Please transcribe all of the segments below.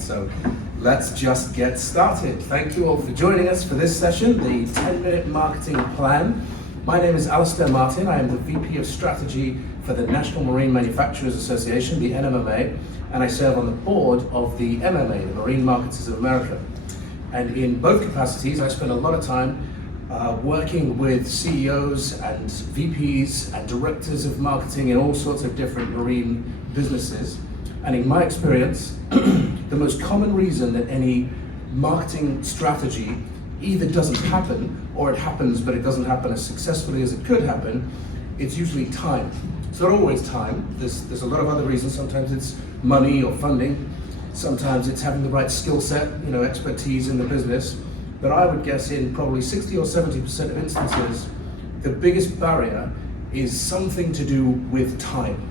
right, so let's just get started. Thank you all for joining us for this session, the 10-minute marketing plan. My name is Alistair Martin. I am the VP of Strategy for the National Marine Manufacturers Association, the NMMA, and I serve on the board of the MMA, the Marine Marketers of America. And in both capacities, I spend a lot of time working with CEOs and VPs and directors of marketing in all sorts of different marine businesses. And in my experience, the most common reason that any marketing strategy either doesn't happen or it happens but it doesn't happen as successfully as it could happen, it's usually time. It's not always time. There's a lot of other reasons. Sometimes it's money or funding. Sometimes it's having the right skill set, expertise in the business. But I would guess in probably 60 or 70% of instances, the biggest barrier is something to do with time.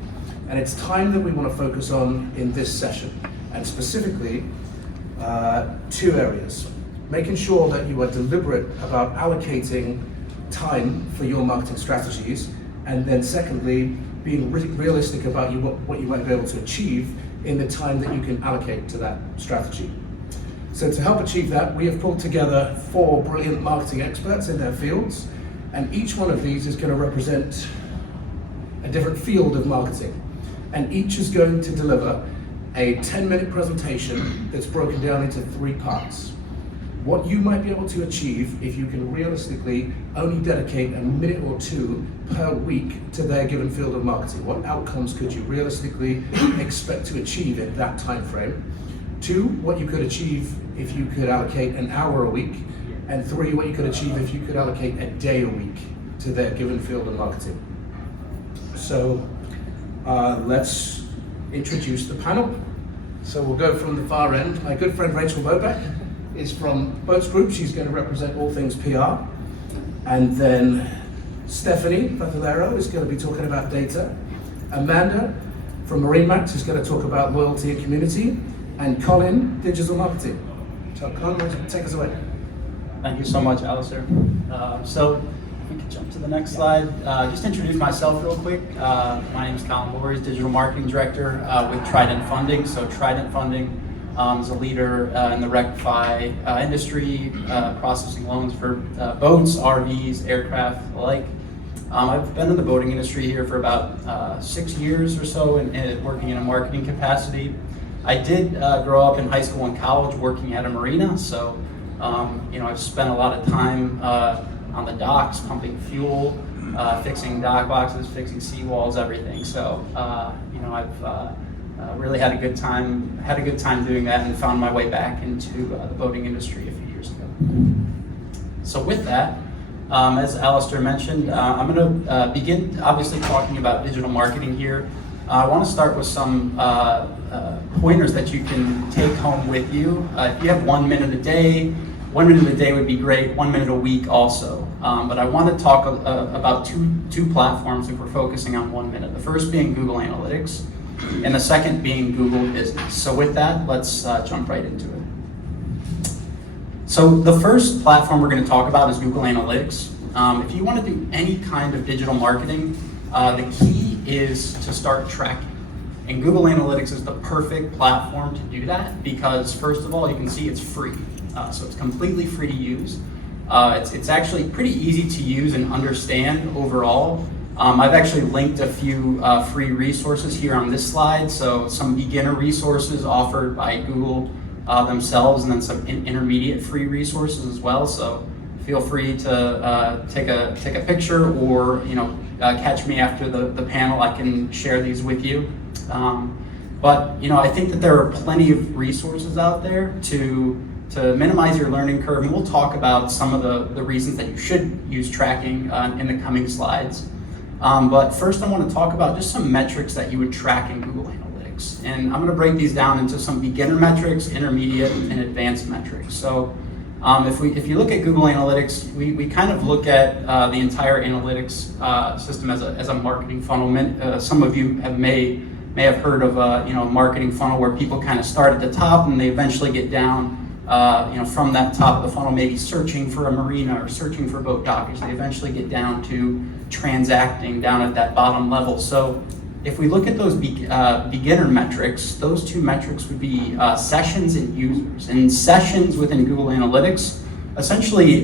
And it's time that we want to focus on in this session. And specifically, two areas. Making sure that you are deliberate about allocating time for your marketing strategies. And then secondly, being realistic about what you might be able to achieve in the time that you can allocate to that strategy. So to help achieve that, we have pulled together 4 brilliant marketing experts in their fields, and each one of these is going to represent a different field of marketing. And each is going to deliver a 10-minute presentation that's broken down into 3 parts. What you might be able to achieve if you can realistically only dedicate a minute or 2 per week to their given field of marketing. What outcomes could you realistically expect to achieve in that time frame? 2, what you could achieve if you could allocate an hour a week. And 3, what you could achieve if you could allocate a day a week to their given field of marketing. So let's introduce the panel. So we'll go from the far end. My good friend Rachel Bobeck is from Boats Group. She's going to represent all things PR. And then Stephanie Patulero is going to be talking about data. Amanda from MarineMax is going to talk about loyalty and community. And Colin, digital marketing. So Colin, take us away. Thank you so much, Alistair. So if we could jump to the next slide. Just introduce myself real quick. My name is Colin Boris, Digital Marketing Director with Trident Funding. So Trident Funding is a leader in the rectify industry, processing loans for boats, RVs, aircraft, alike. I've been in the boating industry here for about 6 years or so and working in a marketing capacity. I did grow up in high school and college working at a marina, so I've spent a lot of time on the docks, pumping fuel, fixing dock boxes, fixing seawalls, everything. So I've really had a good time doing that, and found my way back into the boating industry a few years ago. So with that, as Alistair mentioned, I'm going to begin obviously talking about digital marketing here. I want to start with some pointers that you can take home with you. If you have 1 minute a day, 1 minute a day would be great, 1 minute a week also. But I want to talk about two platforms if we're focusing on 1 minute. The first being Google Analytics, and the second being Google Business. So with that, let's jump right into it. So the first platform we're going to talk about is Google Analytics. If you want to do any kind of digital marketing, the key is to start tracking. And Google Analytics is the perfect platform to do that because, first of all, you can see it's free. So it's completely free to use. It's actually pretty easy to use and understand overall. I've actually linked a few free resources here on this slide. So some beginner resources offered by Google themselves, and then some intermediate free resources as well. So feel free to take a picture, or catch me after the panel. I can share these with you. But I think that there are plenty of resources out there to minimize your learning curve, and we'll talk about some of the reasons that you should use tracking in the coming slides. But first I want to talk about just some metrics that you would track in Google Analytics. And I'm going to break these down into some beginner metrics, intermediate, and advanced metrics. So if you look at Google Analytics, we kind of look at the entire analytics system as a marketing funnel. Some of you may have heard of a marketing funnel where people kind of start at the top and they eventually get down from that top of the funnel, maybe searching for a marina or searching for boat dockage. They eventually get down to transacting down at that bottom level. So if we look at those beginner metrics, those two metrics would be sessions and users. And sessions within Google Analytics essentially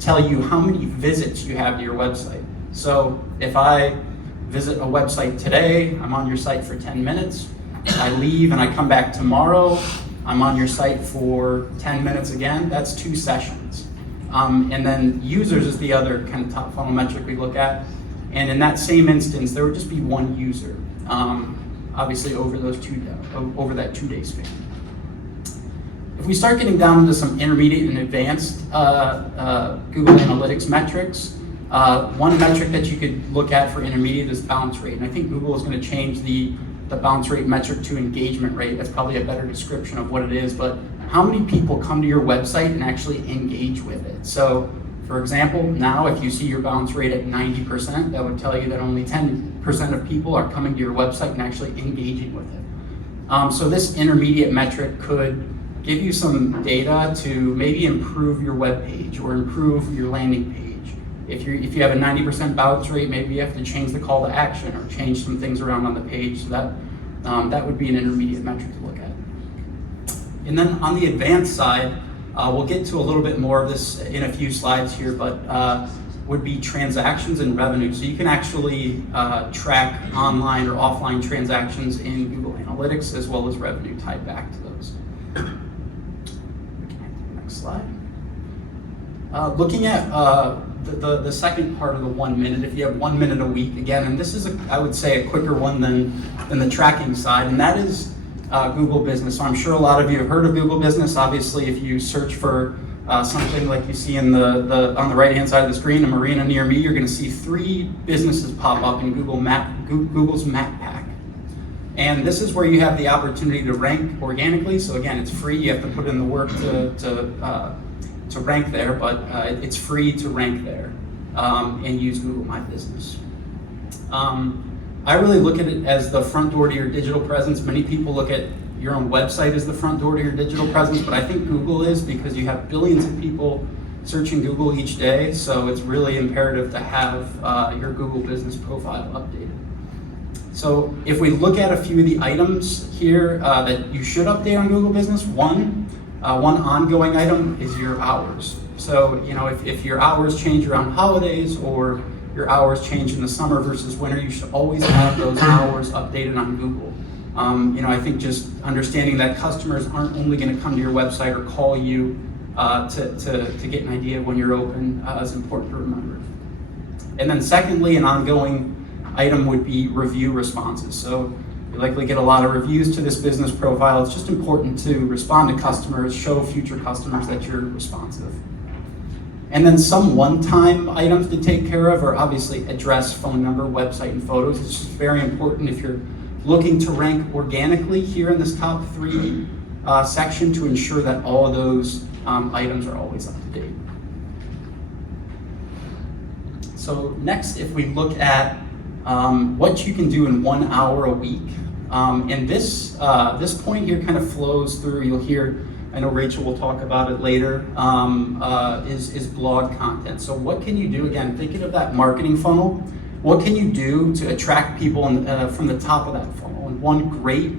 tell you how many visits you have to your website. So if I visit a website today, I'm on your site for 10 minutes, I leave and I come back tomorrow, I'm on your site for 10 minutes again, that's 2 sessions. And then users is the other kind of top funnel metric we look at. And in that same instance, there would just be 1 user, obviously over that 2-day span. If we start getting down into some intermediate and advanced Google Analytics metrics, one metric that you could look at for intermediate is bounce rate. And I think Google is going to change the bounce rate metric to engagement rate. That's probably a better description of what it is, but how many people come to your website and actually engage with it? So, for example, now if you see your bounce rate at 90%, that would tell you that only 10% of people are coming to your website and actually engaging with it. So this intermediate metric could give you some data to maybe improve your web page or improve your landing page. If you have a 90% bounce rate, maybe you have to change the call to action or change some things around on the page. So that would be an intermediate metric to look at. And then on the advanced side, we'll get to a little bit more of this in a few slides here, but would be transactions and revenue. So you can actually track online or offline transactions in Google Analytics as well as revenue tied back to those. Next slide. Looking at the second part of the 1 minute, if you have 1 minute a week, again, and this is, I would say, a quicker one than the tracking side, and that is Google Business. So I'm sure a lot of you have heard of Google Business. Obviously, if you search for something like you see on the right-hand side of the screen, a marina near me, you're going to see 3 businesses pop up in Google's Map Pack. And this is where you have the opportunity to rank organically. So again, it's free. You have to put in the work to rank there, but it's free to rank there and use Google My Business. I really look at it as the front door to your digital presence. Many people look at your own website as the front door to your digital presence, but I think Google is, because you have billions of people searching Google each day, so it's really imperative to have your Google business profile updated. So if we look at a few of the items here that you should update on Google Business, one ongoing item is your hours. So if your hours change around holidays or your hours change in the summer versus winter, you should always have those hours updated on Google. I think just understanding that customers aren't only going to come to your website or call you to get an idea of when you're open is important to remember. And then secondly, an ongoing item would be review responses. So you likely get a lot of reviews to this business profile. It's just important to respond to customers, show future customers that you're responsive. And then some one-time items to take care of are obviously address, phone number, website, and photos. It's just very important if you're looking to rank organically here in this top 3 section to ensure that all of those items are always up to date. So next, if we look at what you can do in 1 hour a week, and this point here kind of flows through, you'll hear, I know Rachel will talk about it later, is blog content. So what can you do, again, thinking of that marketing funnel, what can you do to attract people from the top of that funnel? And one great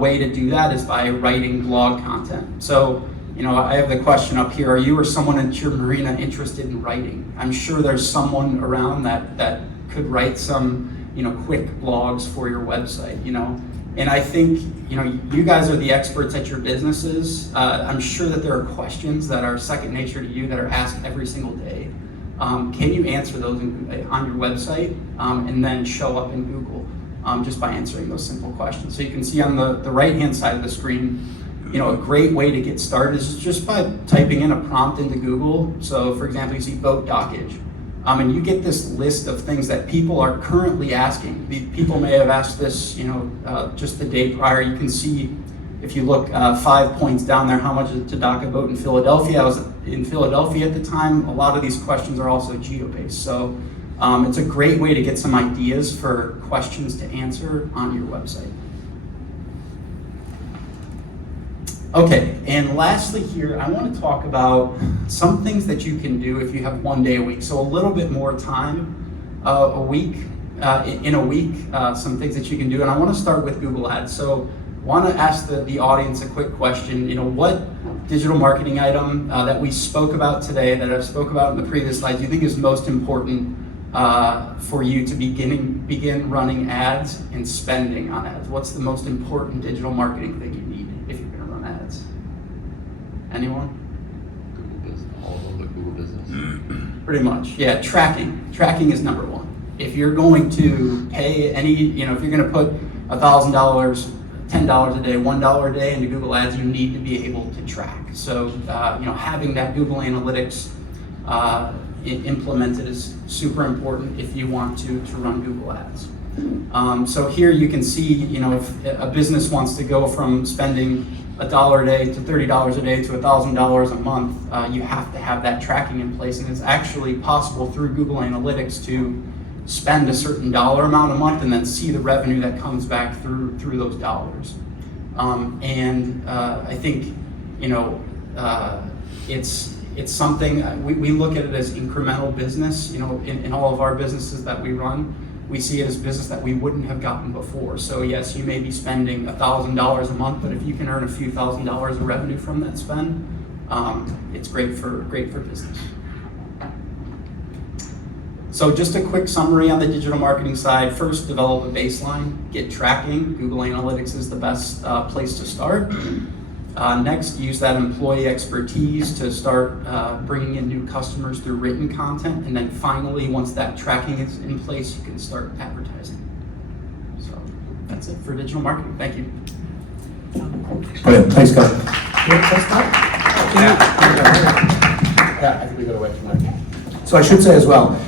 way to do that is by writing blog content. So, I have the question up here, are you or someone at your marina interested in writing? I'm sure there's someone around that could write some, quick blogs for your website, And I think, you guys are the experts at your businesses. I'm sure that there are questions that are second nature to you that are asked every single day. Can you answer those on your website and then show up in Google just by answering those simple questions? So you can see on the right-hand side of the screen, a great way to get started is just by typing in a prompt into Google. So for example, you see boat dockage. And you get this list of things that people are currently asking. People may have asked this, just the day prior. You can see, if you look 5 points down there, how much is it to dock a boat in Philadelphia? I was in Philadelphia at the time. A lot of these questions are also geo-based. So it's a great way to get some ideas for questions to answer on your website. Okay, and lastly here, I want to talk about some things that you can do if you have 1 day a week. So a little bit more time a week. in a week, some things that you can do, and I want to start with Google Ads. So want to ask the audience a quick question. What digital marketing item that we spoke about today, that I've spoke about in the previous slides, do you think is most important for you to begin running ads and spending on ads? What's the most important digital marketing thing you need if you're going to run ads? Anyone? Google Business, all of the Google Business. Pretty much, yeah. Tracking is number one. If you're going to pay if you're going to put $1,000, $10 a day, $1 a day into Google Ads, you need to be able to track. So, having that Google Analytics implemented is super important if you want to run Google Ads. So here you can see, if a business wants to go from spending $1 a day to $30 a day to $1,000 a month, you have to have that tracking in place, and it's actually possible through Google Analytics to spend a certain dollar amount a month and then see the revenue that comes back through those dollars. I think it's something we look at it as incremental business. In all of our businesses that we run, we see it as business that we wouldn't have gotten before. So yes, you may be spending $1,000 a month, but if you can earn a few $1,000s of revenue from that spend, it's great for business. So just a quick summary on the digital marketing side. First, develop a baseline, get tracking. Google Analytics is the best place to start. Next, use that employee expertise to start bringing in new customers through written content. And then finally, once that tracking is in place, you can start advertising. So that's it for digital marketing. Thank you. Brilliant. Thanks, guys. Yeah, I think we got away from that. So I should say as well,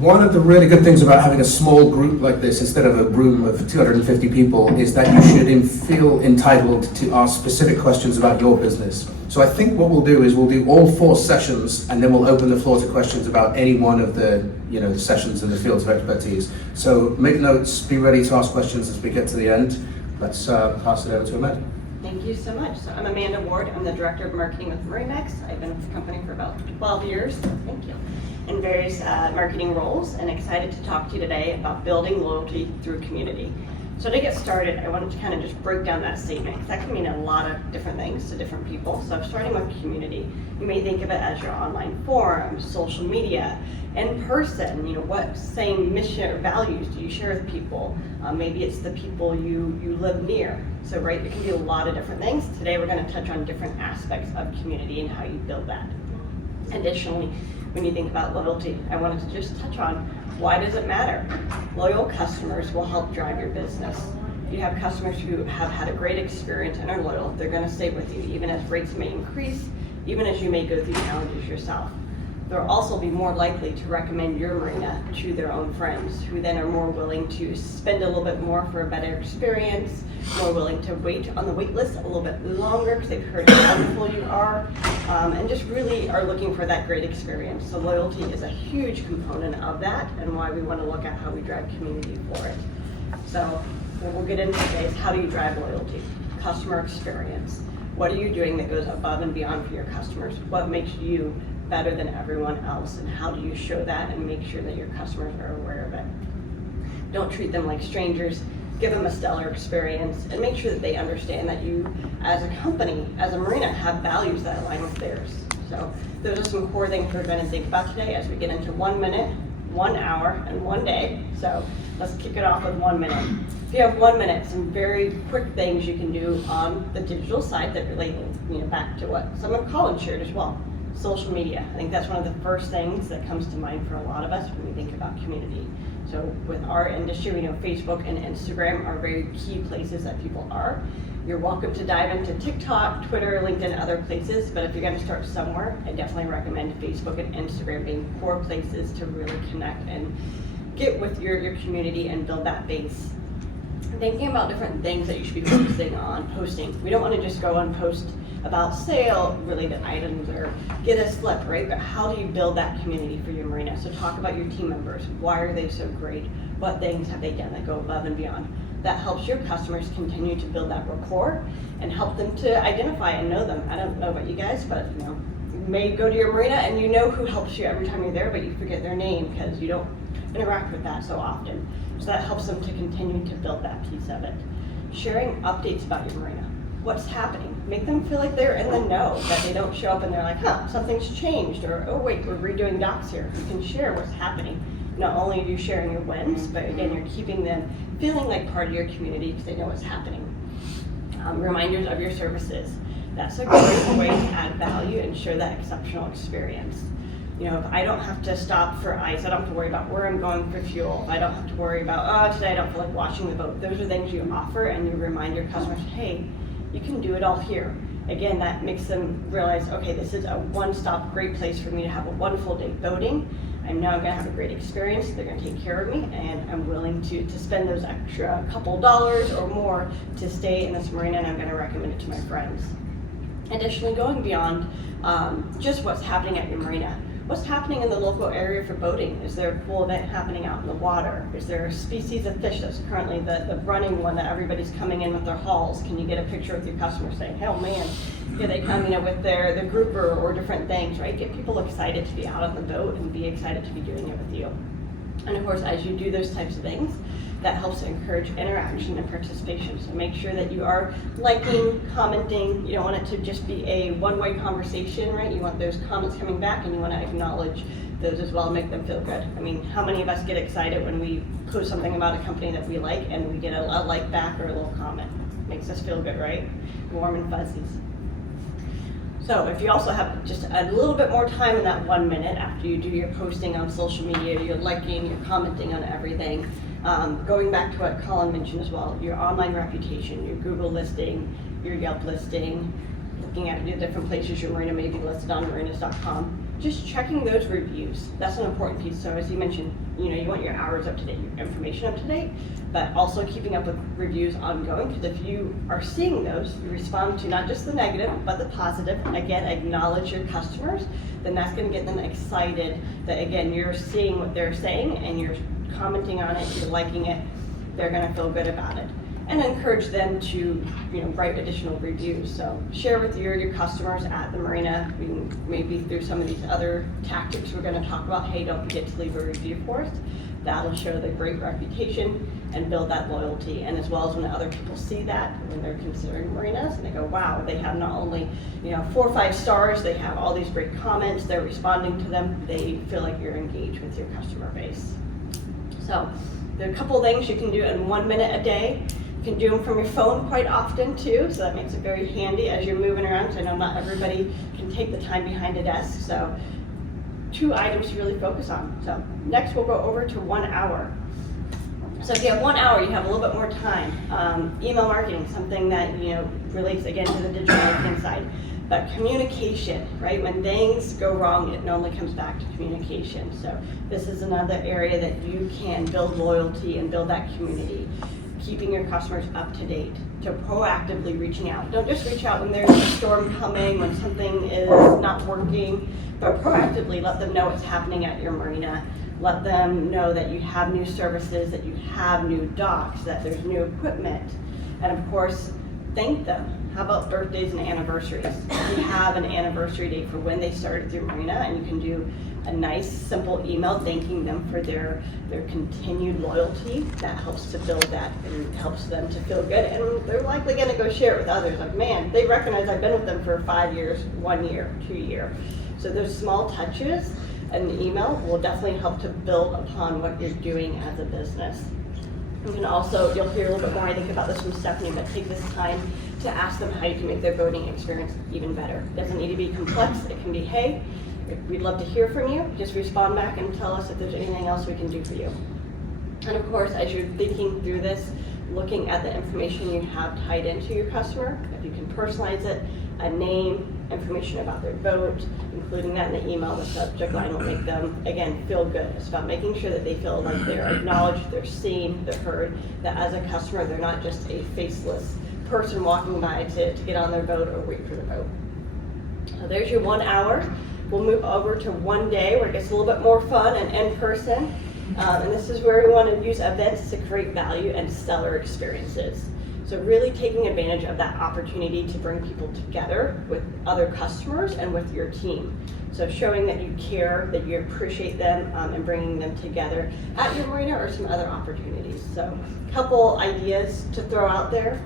one of the really good things about having a small group like this instead of a room of 250 people is that you should feel entitled to ask specific questions about your business. So I think what we'll do is we'll do all 4 sessions, and then we'll open the floor to questions about any one of the the sessions in the fields of expertise. So make notes, be ready to ask questions as we get to the end. Let's pass it over to Amanda. Thank you so much. So I'm Amanda Ward. I'm the Director of Marketing with Marina. I've been with the company for about 12 years. Thank you. In various marketing roles, and excited to talk to you today about building loyalty through community. So to get started, I wanted to kind of just break down that statement, because that can mean a lot of different things to different people. So starting with community, you may think of it as your online forums, social media, in person, what same mission or values do you share with people? Maybe it's the people you live near. So right, it can be a lot of different things. Today we're going to touch on different aspects of community and how you build that. Additionally, when you think about loyalty, I wanted to just touch on why does it matter? Loyal customers will help drive your business. If you have customers who have had a great experience and are loyal, they're going to stay with you even as rates may increase, even as you may go through challenges yourself. They'll also be more likely to recommend your Marina to their own friends, who then are more willing to spend a little bit more for a better experience, more willing to wait on the wait list a little bit longer because they've heard how wonderful you are, and just really are looking for that great experience. So loyalty is a huge component of that, and why we want to look at how we drive community for it. So what we'll get into today is how do you drive loyalty? Customer experience. What are you doing that goes above and beyond for your customers? What makes you better than everyone else, and how do you show that and make sure that your customers are aware of it? Don't treat them like strangers. Give them a stellar experience, and make sure that they understand that you, as a company, as a Marina, have values that align with theirs. So those are some core things we're going to think about today as we get into 1 minute, 1 hour, and 1 day. So let's kick it off with 1 minute. If you have 1 minute, some very quick things you can do on the digital side that relate back to what some of Colin shared as well. Social media. I think that's one of the first things that comes to mind for a lot of us when we think about community. So with our industry, we know Facebook and Instagram are very key places that people are. You're welcome to dive into TikTok, Twitter, LinkedIn, other places, but if you're going to start somewhere, I definitely recommend Facebook and Instagram being core places to really connect and get with your community and build that base. Thinking about different things that you should be focusing on posting. We don't want to just go and post about sale related items or get a slip, right? But how do you build that community for your Marina? So talk about your team members. Why are they so great? What things have they done that go above and beyond? That helps your customers continue to build that rapport and help them to identify and know them. I don't know about you guys, but you may go to your Marina and you know who helps you every time you're there, but you forget their name because you don't interact with that so often. So that helps them to continue to build that piece of it. Sharing updates about your marina. What's happening? Make them feel like they're in the know, that they don't show up and they're like, huh, something's changed, or oh wait, we're redoing docks here. You can share what's happening. Not only are you sharing your wins, but again, you're keeping them feeling like part of your community because they know what's happening. Reminders of your services. That's a great way to add value and share that exceptional experience. You know, if I don't have to stop for ice, I don't have to worry about where I'm going for fuel. If I don't have to worry about, oh, today I don't feel like washing the boat. Those are things you offer, and you remind your customers, hey, you can do it all here. Again, that makes them realize, okay, this is a one-stop great place for me to have a wonderful day boating. I know I'm gonna have a great experience. They're gonna take care of me, and I'm willing to spend those extra couple dollars or more to stay in this marina, and I'm gonna recommend it to my friends. Additionally, going beyond just what's happening at your marina, what's happening in the local area for boating? Is there a cool event happening out in the water? Is there a species of fish that's currently the running one that everybody's coming in with their hauls? Can you get a picture with your customer saying, hell man, here they come, you know, with their grouper or different things, right? Get people excited to be out on the boat and be excited to be doing it with you. And of course, as you do those types of things, that helps to encourage interaction and participation. So make sure that you are liking, commenting. You don't want it to just be a one-way conversation, right? You want those comments coming back, and you want to acknowledge those as well and make them feel good. I mean, how many of us get excited when we post something about a company that we like and we get a like back or a little comment? Makes us feel good, right? Warm and fuzzies. So if you also have just a little bit more time in that 1 minute after you do your posting on social media, you're liking, you're commenting on everything, going back to what Colin mentioned as well, your online reputation, your Google listing, your Yelp listing, looking at the different places your marina may be listed on, marinas.com, just checking those reviews. That's an important piece. So as you mentioned, you know, you want your hours up to date, your information up to date, but also keeping up with reviews ongoing, because if you are seeing those, you respond to not just the negative, but the positive. Again, acknowledge your customers, then that's gonna get them excited that, again, you're seeing what they're saying and you're commenting on it, you're liking it, they're gonna feel good about it. And encourage them to, you know, write additional reviews. So share with your customers at the marina, maybe through some of these other tactics we're gonna talk about. Hey, don't forget to leave a review for us. That'll show the great reputation and build that loyalty. And as well as when other people see that, when they're considering marinas, and they go, wow, they have not only, you know, 4 or 5 stars, they have all these great comments, they're responding to them, they feel like you're engaged with your customer base. So there are a couple things you can do in 1 minute a day. You can do them from your phone quite often too, so that makes it very handy as you're moving around, because I know not everybody can take the time behind a desk. So 2 items to really focus on. So next we'll go over to 1 hour. So if you have 1 hour, you have a little bit more time. Email marketing, something that, you know, relates again to the digital marketing side. But communication, right? When things go wrong, it normally comes back to communication. So this is another area that you can build loyalty and build that community. Keeping your customers up to date, to proactively reaching out. Don't just reach out when there's a storm coming, when something is not working, but proactively let them know what's happening at your marina. Let them know that you have new services, that you have new docks, that there's new equipment. And of course, thank them. How about birthdays and anniversaries? If you have an anniversary date for when they started your marina, and you can do a nice, simple email thanking them for their continued loyalty, that helps to build that and helps them to feel good. And they're likely gonna go share it with others. Like, man, they recognize I've been with them for 5 years, 1 year, 2 years. So those small touches in the email will definitely help to build upon what you're doing as a business. You can also, you'll hear a little bit more, I think, about this from Stephanie, but take this time to ask them how you can make their boating experience even better. It doesn't need to be complex. It can be, hey, we'd love to hear from you. Just respond back and tell us if there's anything else we can do for you. And of course, as you're thinking through this, looking at the information you have tied into your customer, if you can personalize it, a name, information about their boat, including that in the email, the subject line will make them, again, feel good. It's about making sure that they feel like they're acknowledged, they're seen, they're heard, that as a customer, they're not just a faceless person walking by to get on their boat or wait for the boat. So there's your 1 hour. We'll move over to 1 day where it gets a little bit more fun and in person. And this is where we want to use events to create value and stellar experiences. So really taking advantage of that opportunity to bring people together with other customers and with your team. So showing that you care, that you appreciate them, and bringing them together at your marina or some other opportunities. So a couple ideas to throw out there.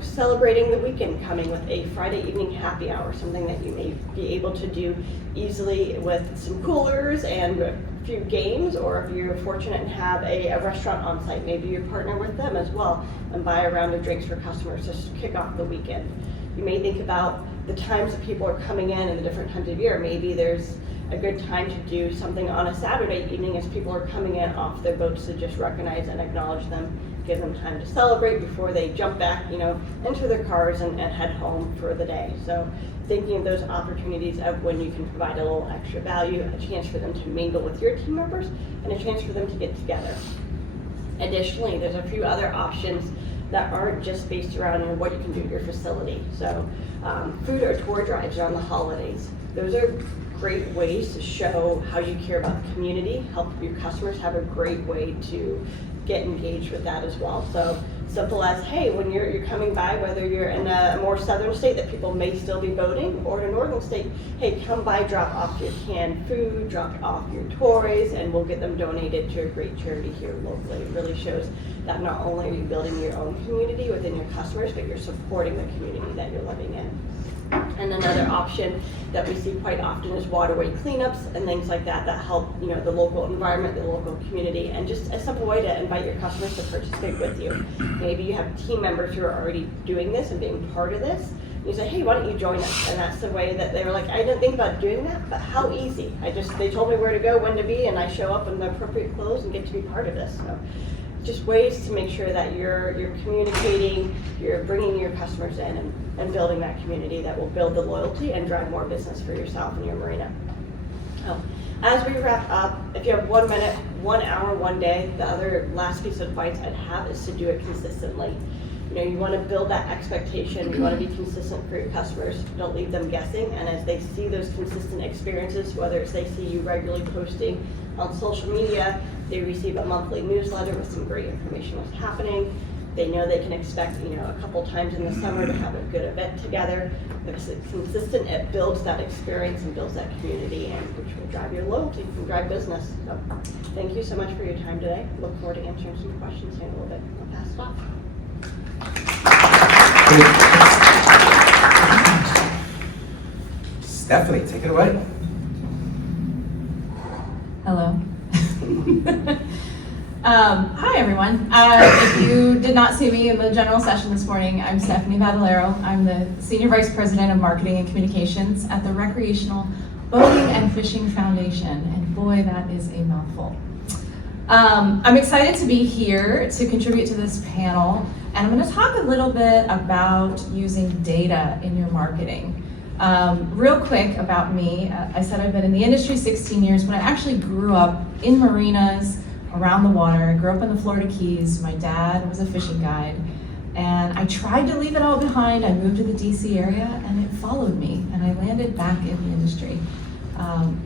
Celebrating the weekend coming with a Friday evening happy hour, something that you may be able to do easily with some coolers and a few games, or if you're fortunate and have a restaurant on site, maybe you partner with them as well and buy a round of drinks for customers to kick off the weekend. You may think about the times that people are coming in and the different times of year. Maybe there's a good time to do something on a Saturday evening as people are coming in off their boats to just recognize and acknowledge them, give them time to celebrate before they jump back, into their cars and head home for the day. So thinking of those opportunities of when you can provide a little extra value, a chance for them to mingle with your team members, and a chance for them to get together. Additionally, there's a few other options that aren't just based around what you can do at your facility. So food or tour drives around the holidays. Those are great ways to show how you care about the community, help your customers have a great way to get engaged with that as well. So simple as, hey, when you're coming by, whether you're in a more southern state that people may still be boating, or in a northern state, hey, come by, drop off your canned food, drop off your toys, and we'll get them donated to a great charity here locally. It really shows that not only are you building your own community within your customers, but you're supporting the community that you're living in. And another option that we see quite often is waterway cleanups and things like that help the local environment, the local community, and just a simple way to invite your customers to participate with you. Maybe you have team members who are already doing this and being part of this. You say, hey, why don't you join us? And that's the way that they were like, I didn't think about doing that, but how easy. They told me where to go, when to be, and I show up in the appropriate clothes and get to be part of this. So just ways to make sure that you're communicating, you're bringing your customers in and building that community that will build the loyalty and drive more business for yourself and your marina. As we wrap up, if you have 1 minute, 1 hour, 1 day, the other last piece of advice I'd have is to do it consistently. You want to build that expectation, you want to be consistent for your customers, don't leave them guessing, and as they see those consistent experiences, whether it's they see you regularly posting on social media, they receive a monthly newsletter with some great information what's happening, they know they can expect a couple times in the summer to have a good event together. If it's consistent, it builds that experience and builds that community, and which will drive your loyalty and drive business. So thank you so much for your time today. Look forward to answering some questions here in a little bit. I'll pass it off. Stephanie, take it away. Hello. Hi, everyone. If you did not see me in the general session this morning, I'm Stephanie Badalero. I'm the Senior Vice President of Marketing and Communications at the Recreational Boating and Fishing Foundation. And boy, that is a mouthful. I'm excited to be here to contribute to this panel. And I'm going to talk a little bit about using data in your marketing. Real quick about me, I said I've been in the industry 16 years, but I actually grew up in marinas around the water. I grew up in the Florida Keys. My dad was a fishing guide, and I tried to leave it all behind. I moved to the DC area, and it followed me, and I landed back in the industry.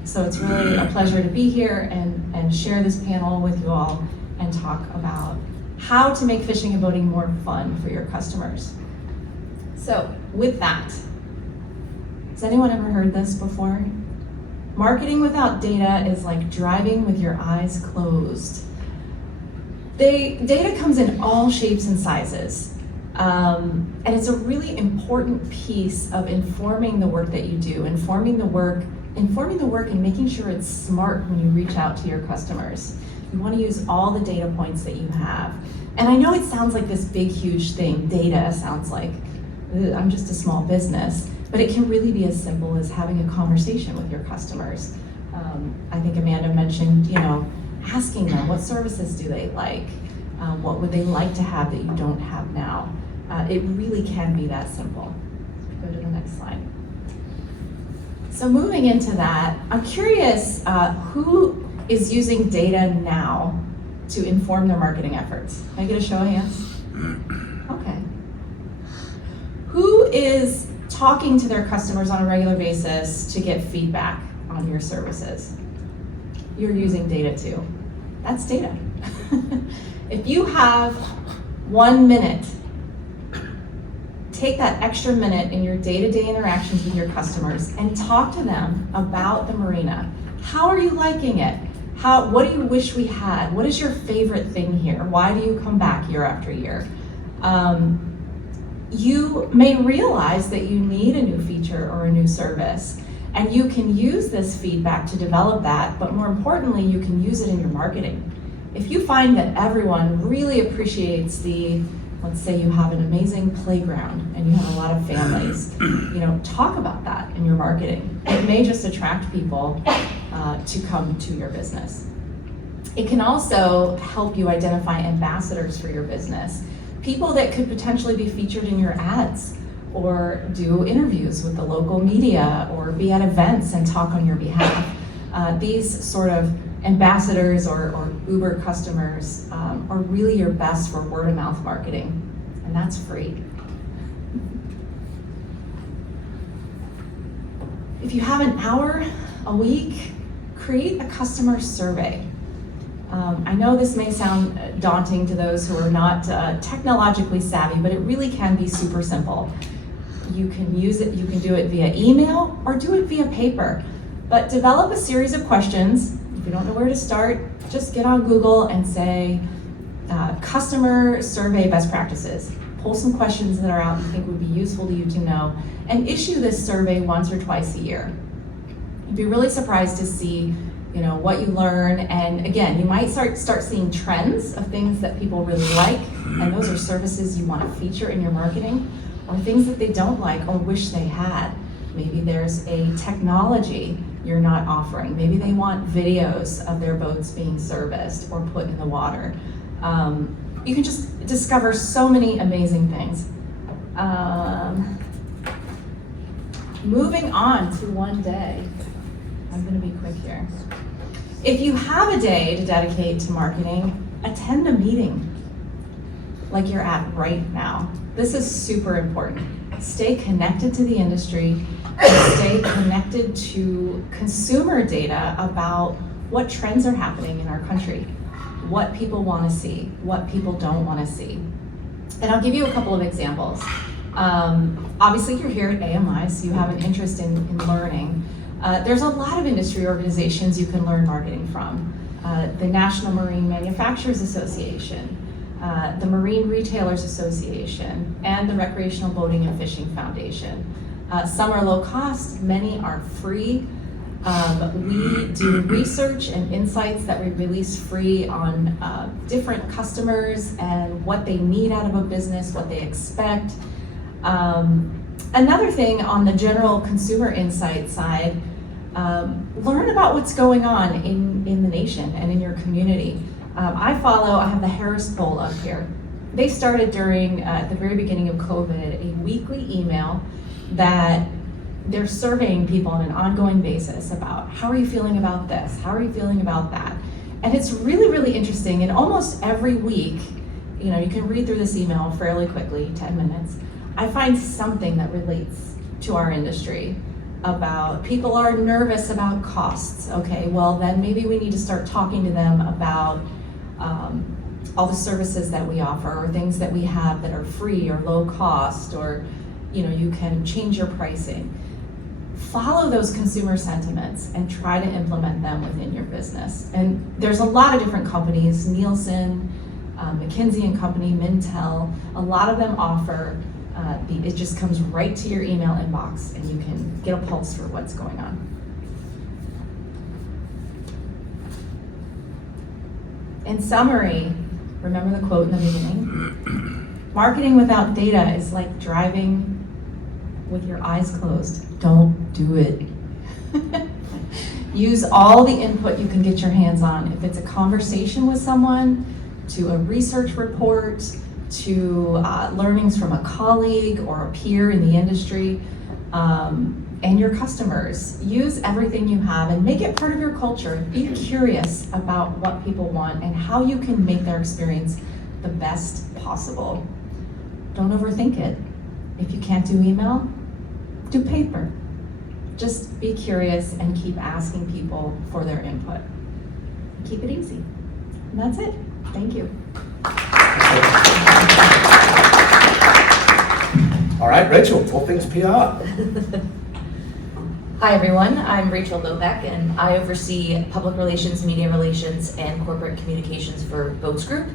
So it's really a pleasure to be here and share this panel with you all and talk about how to make fishing and boating more fun for your customers. So with that, has anyone ever heard this before? Marketing without data is like driving with your eyes closed. Data comes in all shapes and sizes. And it's a really important piece of informing the work that you do, informing the work and making sure it's smart when you reach out to your customers. You want to use all the data points that you have. And I know it sounds like this big, huge thing. Data sounds like, I'm just a small business. But it can really be as simple as having a conversation with your customers. I think Amanda mentioned, asking them what services do they like? What would they like to have that you don't have now? It really can be that simple. Go to the next slide. So moving into that, I'm curious who is using data now to inform their marketing efforts? Can I get a show of hands? Okay. Who is talking to their customers on a regular basis to get feedback on your services? You're using data too. That's data. If you have 1 minute take that extra minute in your day-to-day interactions with your customers and talk to them about the marina. How are you liking it? What do you wish we had? What is your favorite thing here? Why do you come back year after year? You may realize that you need a new feature or a new service, and you can use this feedback to develop that, but more importantly, you can use it in your marketing. If you find that everyone really appreciates let's say you have an amazing playground and you have a lot of families, talk about that in your marketing. It may just attract people to come to your business. It can also help you identify ambassadors for your business, people that could potentially be featured in your ads, or do interviews with the local media, or be at events and talk on your behalf. These sort of ambassadors or Uber customers are really your best for word of mouth marketing, and that's free. If you have an hour a week, create a customer survey. I know this may sound daunting to those who are not technologically savvy, but it really can be super simple. You can use it, you can do it via email or do it via paper, but develop a series of questions. If you don't know where to start, just get on Google and say, customer survey best practices. Pull some questions that are out you think would be useful to you to know, and issue this survey once or twice a year. You'd be really surprised to see what you learn, and again, you might start seeing trends of things that people really like, and those are services you want to feature in your marketing, or things that they don't like or wish they had. Maybe there's a technology you're not offering. Maybe they want videos of their boats being serviced or put in the water. You can just discover so many amazing things. Moving on to one day. I'm gonna be quick here. If you have a day to dedicate to marketing, attend a meeting like you're at right now. This is super important. Stay connected to the industry, stay connected to consumer data about what trends are happening in our country, what people want to see, what people don't want to see. And I'll give you a couple of examples. Obviously, you're here at AMI, so you have an interest in learning. There's a lot of industry organizations you can learn marketing from. The National Marine Manufacturers Association, the Marine Retailers Association, and the Recreational Boating and Fishing Foundation. Some are low cost, many are free. We do research and insights that we release free on different customers and what they need out of a business, what they expect. Another thing on the general consumer insight side, learn about what's going on in the nation and in your community. I have the Harris Poll up here. They started at the very beginning of COVID, a weekly email that they're surveying people on an ongoing basis about how are you feeling about this? How are you feeling about that? And it's really, really interesting. And almost every week, you can read through this email fairly quickly, 10 minutes. I find something that relates to our industry about people are nervous about costs. Okay, well then maybe we need to start talking to them about all the services that we offer, or things that we have that are free or low cost, or you can change your pricing. Follow those consumer sentiments and try to implement them within your business. And there's a lot of different companies, Nielsen, McKinsey & Company, Mintel, a lot of them offer, it just comes right to your email inbox and you can get a pulse for what's going on. In summary, remember the quote in the beginning? Marketing without data is like driving with your eyes closed. Don't do it. Use all the input you can get your hands on. If it's a conversation with someone, to a research report, to learnings from a colleague or a peer in the industry, and your customers. Use everything you have and make it part of your culture. Be curious about what people want and how you can make their experience the best possible. Don't overthink it. If you can't do email, do paper. Just be curious and keep asking people for their input. Keep it easy. And that's it. Thank you. All right. right, Rachel, all things PR. Hi everyone, I'm Rachel Lobeck and I oversee public relations, media relations, and corporate communications for Boats Group,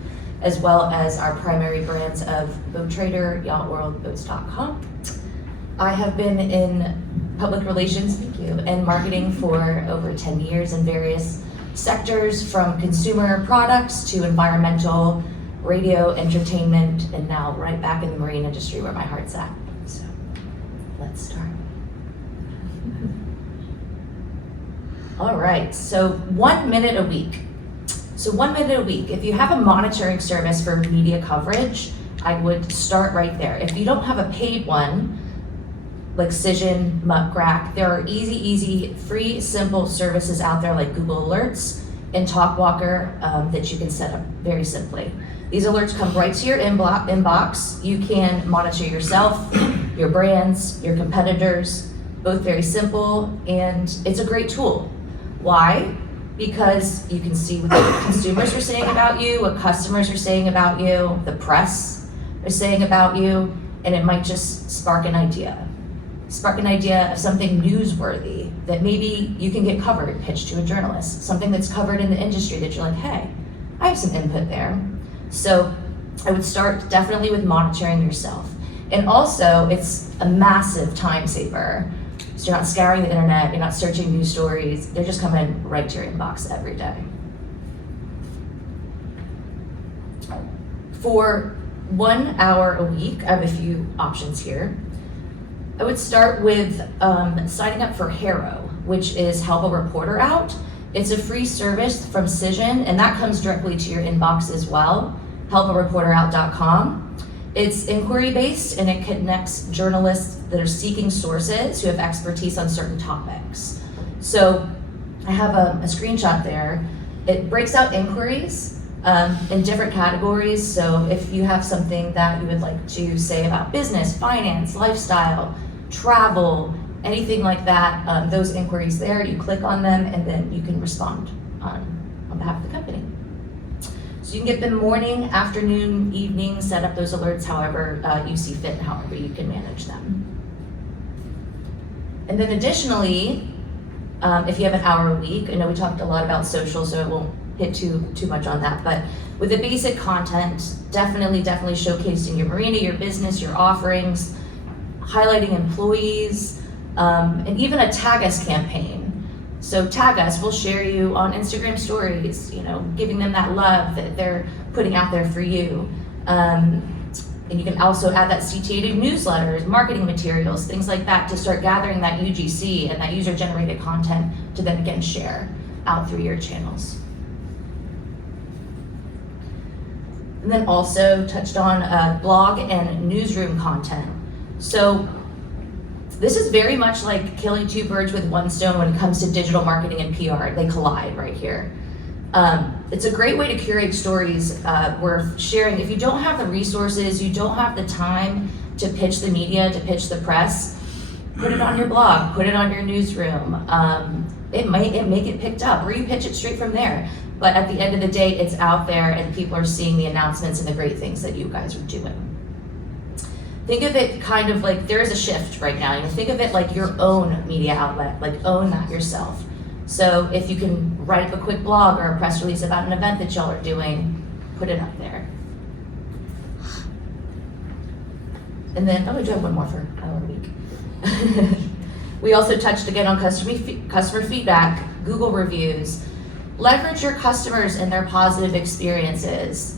as well as our primary brands of Boat Trader, Yacht World, Boats.com. I have been in public relations, thank you, and marketing for over 10 years in various sectors, from consumer products to environmental, radio, entertainment, and now right back in the marine industry where my heart's at. So let's start. All right, so 1 minute a week. So 1 minute a week. If you have a monitoring service for media coverage, I would start right there. If you don't have a paid one, like Cision, Muckrack, there are easy, free, simple services out there like Google Alerts and TalkWalker that you can set up very simply. These alerts come right to your inbox. You can monitor yourself, your brands, your competitors, both very simple, and it's a great tool. Why? Because you can see what the consumers are saying about you, what customers are saying about you, the press are saying about you, and it might just spark an idea. Spark an idea of something newsworthy that maybe you can get covered, pitched to a journalist, something that's covered in the industry that you're like, hey, I have some input there. So I would start definitely with monitoring yourself. And also, it's a massive time saver. So you're not scouring the internet, you're not searching news stories, they're just coming right to your inbox every day. For 1 hour a week, I have a few options here. I would start with signing up for HARO, which is Help a Reporter Out. It's a free service from Cision, and that comes directly to your inbox as well, helpareporterout.com. It's inquiry-based, and it connects journalists that are seeking sources who have expertise on certain topics. So I have a screenshot there. It breaks out inquiries in different categories. So if you have something that you would like to say about business, finance, lifestyle, travel, anything like that, those inquiries there, you click on them and then you can respond on behalf of the company. So you can get them morning, afternoon, evening, set up those alerts however you see fit and however you can manage them. And then additionally, if you have an hour a week, I know we talked a lot about social, so I won't hit too much on that, but with the basic content, definitely showcasing your marina, your business, your offerings, highlighting employees, and even a tag us campaign. So tag us, we'll share you on Instagram stories, giving them that love that they're putting out there for you. And you can also add that CTA to newsletters, marketing materials, things like that to start gathering that UGC and that user-generated content to then again share out through your channels. And then also touched on blog and newsroom content. So this is very much like killing two birds with one stone when it comes to digital marketing and PR. They collide right here. It's a great way to curate stories worth sharing. If you don't have the resources, you don't have the time to pitch the media, to pitch the press, put it on your blog, put it on your newsroom. It may get picked up, or you pitch it straight from there. But at the end of the day, it's out there and people are seeing the announcements and the great things that you guys are doing. Think of it kind of like there is a shift right now. Think of it like your own media outlet, like own that yourself. So if you can write up a quick blog or a press release about an event that y'all are doing, put it up there. And then, I do have one more for an hour a week. We also touched again on customer feedback, Google reviews. Leverage your customers and their positive experiences.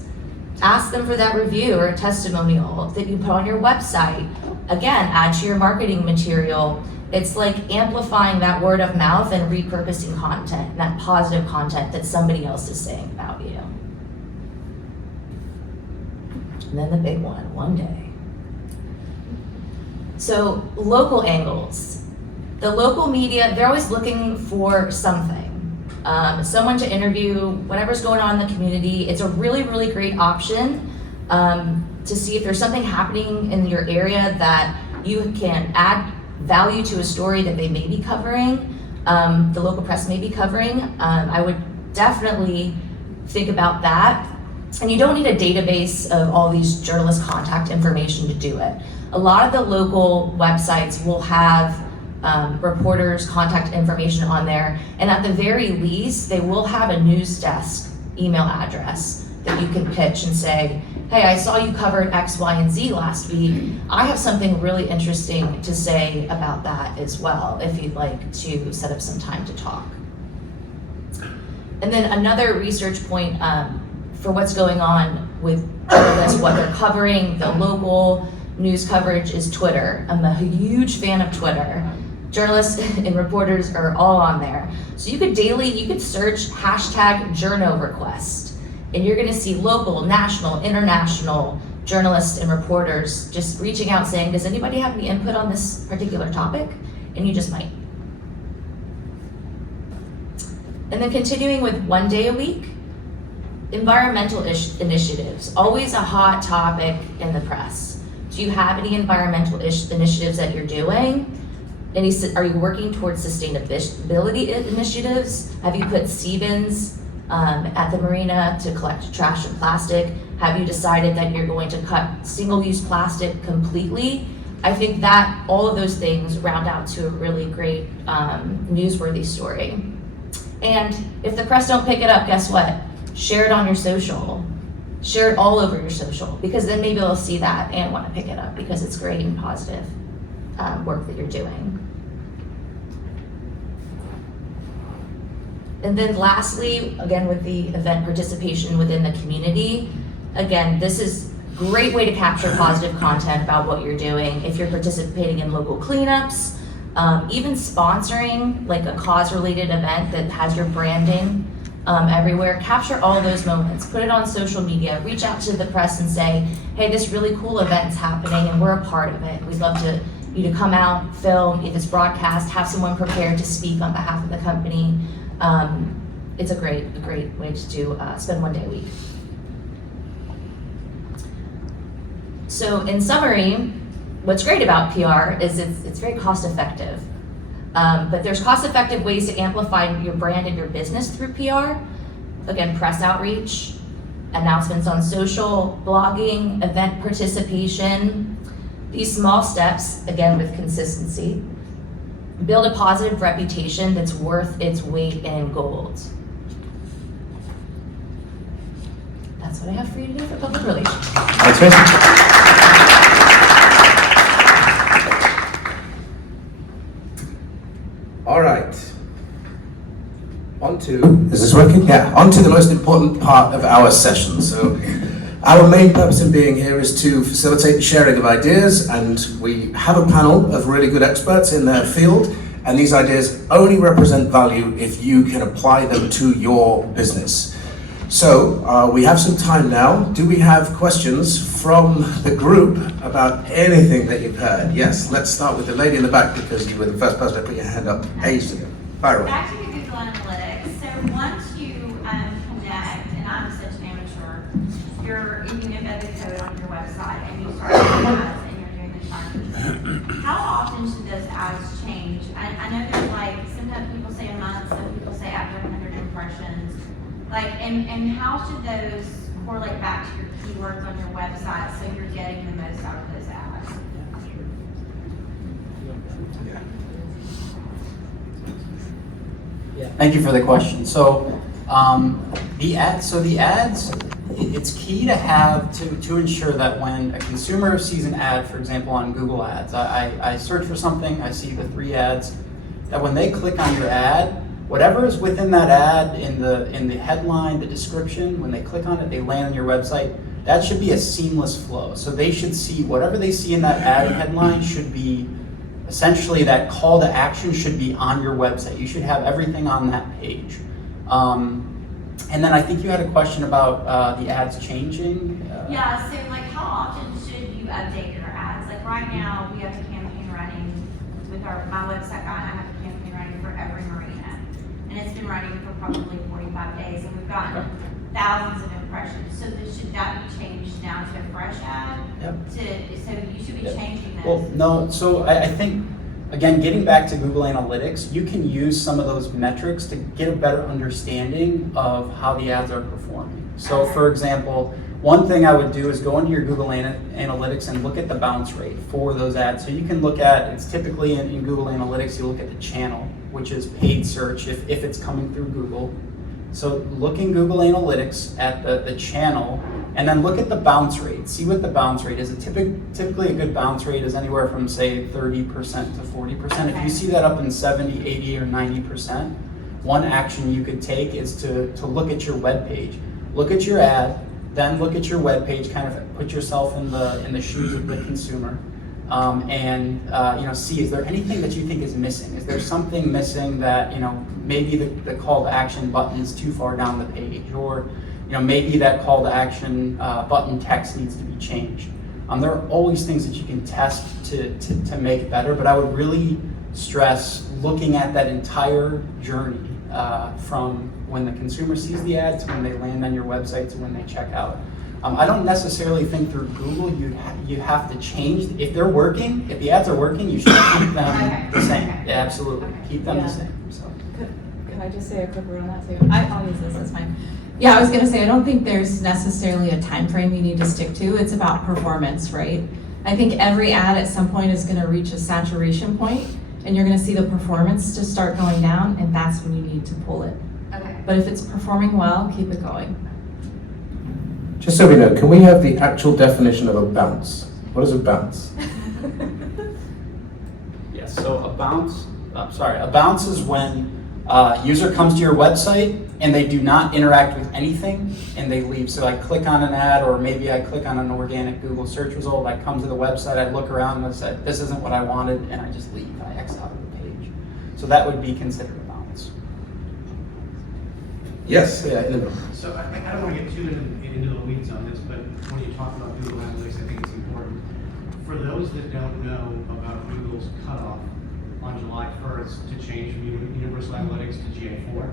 Ask them for that review or a testimonial that you put on your website. Again, add to your marketing material. It's like amplifying that word of mouth and repurposing content, that positive content that somebody else is saying about you. And then the big one day. So local angles. The local media, they're always looking for something. Someone to interview, whatever's going on in the community. It's a really, really great option to see if there's something happening in your area that you can add value to a story that they may be covering, the local press may be covering. I would definitely think about that. And you don't need a database of all these journalist contact information to do it. A lot of the local websites will have reporters' contact information on there, and at the very least, they will have a news desk email address that you can pitch and say, hey, I saw you covered X, Y, and Z last week. I have something really interesting to say about that as well, if you'd like to set up some time to talk. And then another research point for what's going on with journalists, what they're covering, the local news coverage is Twitter. I'm a huge fan of Twitter. Journalists and reporters are all on there. So you could search #journo request, and you're gonna see local, national, international journalists and reporters just reaching out saying, does anybody have any input on this particular topic? And you just might. And then continuing with 1 day a week, environmental initiatives, always a hot topic in the press. Do you have any environmental initiatives that you're doing? Are you working towards sustainability initiatives? Have you put sea-bins at the marina to collect trash and plastic? Have you decided that you're going to cut single-use plastic completely? I think that all of those things round out to a really great newsworthy story. And if the press don't pick it up, guess what? Share it on your social. Share it all over your social, because then maybe they'll see that and want to pick it up because it's great and positive work that you're doing. And then lastly, again, with the event participation within the community, again, this is a great way to capture positive content about what you're doing. If you're participating in local cleanups, even sponsoring like a cause-related event that has your branding everywhere, capture all those moments, put it on social media, reach out to the press and say, hey, this really cool event's happening and we're a part of it. We'd love you to come out, film, if it's broadcast, have someone prepared to speak on behalf of the company. It's a great way to do, spend 1 day a week. So in summary, what's great about PR is it's very cost effective. But there's cost effective ways to amplify your brand and your business through PR. Again, press outreach, announcements on social, blogging, event participation. These small steps, again with consistency, build a positive reputation that's worth its weight in gold. That's what I have for you today for public relations. Thanks, Tracy. All right. Is this working? Yeah, on to the most important part of our session. So our main purpose in being here is to facilitate the sharing of ideas, and we have a panel of really good experts in their field, and these ideas only represent value if you can apply them to your business. So we have some time now. Do we have questions from the group about anything that you've heard? Yes, let's start with the lady in the back because you were the first person to put your hand up ages ago. Viral. Back to your Google Analytics. So once you connect, and I'm such an amateur, you can embed the code on your website and you start doing ads and you're doing the targeting. How often should those ads change? I know there's like, sometimes people say a month, some people say after 100 impressions. Like, and how should those correlate back to your keywords on your website so you're getting the most out of those ads? Yeah, thank you for the question. So the ads, it's key to have to ensure that when a consumer sees an ad, for example, on Google Ads, I search for something, I see the 3 ads, that when they click on your ad, whatever is within that ad, in the headline, the description, when they click on it, they land on your website. That should be a seamless flow. So they should see whatever they see in that ad headline should be essentially that call to action should be on your website. You should have everything on that page. And then I think you had a question about the ads changing. Yeah, so like how often should you update your ads? Like right now, we have a campaign running with my website guy, and I have a campaign running for every marina. And it's been running for probably 45 days, and we've gotten thousands of impressions. So should that be changed now to a fresh ad? Yep. So you should be changing this. Well, no, so I think, again, getting back to Google Analytics, you can use some of those metrics to get a better understanding of how the ads are performing. So for example, one thing I would do is go into your Google Analytics and look at the bounce rate for those ads. So you can look at, it's typically in Google Analytics, you look at the channel, which is paid search if it's coming through Google. So look in Google Analytics at the channel, and then look at the bounce rate. See what the bounce rate is. Typically a good bounce rate is anywhere from say 30% to 40%. If you see that up in 70, 80, or 90%, one action you could take is to look at your web page. Look at your ad, then look at your web page, kind of put yourself in the shoes of the consumer, and see, is there anything that you think is missing? Is there something missing that, maybe the call to action button is too far down the page, or maybe that call to action button text needs to be changed. There are always things that you can test to make it better, but I would really stress looking at that entire journey from when the consumer sees the ad to when they land on your website to when they check out. I don't necessarily think through Google you have to change. If they're working, if the ads are working, you should keep them the same. Yeah, absolutely, keep them the same. So. Could I just say a quick word on that too? I'll use this, that's fine. Yeah, I was gonna say, I don't think there's necessarily a time frame you need to stick to. It's about performance, right? I think every ad at some point is gonna reach a saturation point, and you're gonna see the performance just start going down, and that's when you need to pull it. Okay. But if it's performing well, keep it going. Just so we know, can we have the actual definition of a bounce? What is a bounce? Yes, so a bounce is when a user comes to your website and they do not interact with anything and they leave. So I click on an ad, or maybe I click on an organic Google search result, I come to the website, I look around and I said, this isn't what I wanted, and I just leave, I X out of the page. So that would be considered a bounce. Yes, yeah, in the middle. So I don't want to get too into the weeds on this, but when you talk about Google Analytics, I think it's important. For those that don't know about Google's cutoff on July 1st to change from Universal Analytics to GA4,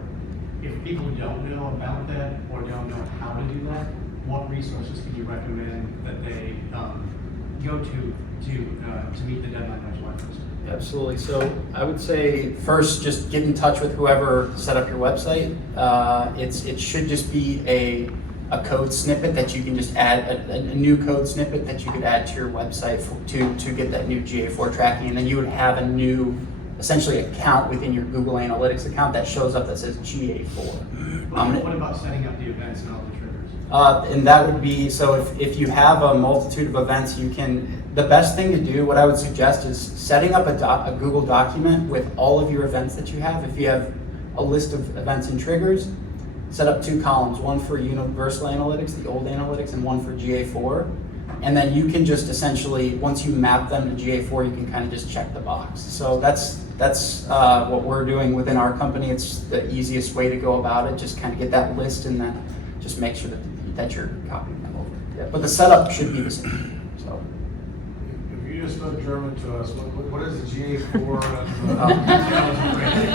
if people don't know about that or don't know how to do that, what resources could you recommend that they go to meet the deadline by July 1st? Absolutely. So I would say first, just get in touch with whoever set up your website. It should just be a code snippet that you can just add, a new code snippet that you could add to your website to get that new GA4 tracking, and then you would have a new, essentially, account within your Google Analytics account that shows up that says GA4. What about setting up the events and all the triggers? And that would be, so if you have a multitude of events, the best thing to do, what I would suggest is setting up a Google document with all of your events that you have. If you have a list of events and triggers, set up 2 columns, one for Universal Analytics, the old Analytics, and one for GA4. And then you can just essentially, once you map them to GA4, you can kind of just check the box. So that's what we're doing within our company. It's the easiest way to go about it. Just kind of get that list and then just make sure that you're copying them over. Yeah. But the setup should be the same. So. If you just spoke German to us, what is the GA4?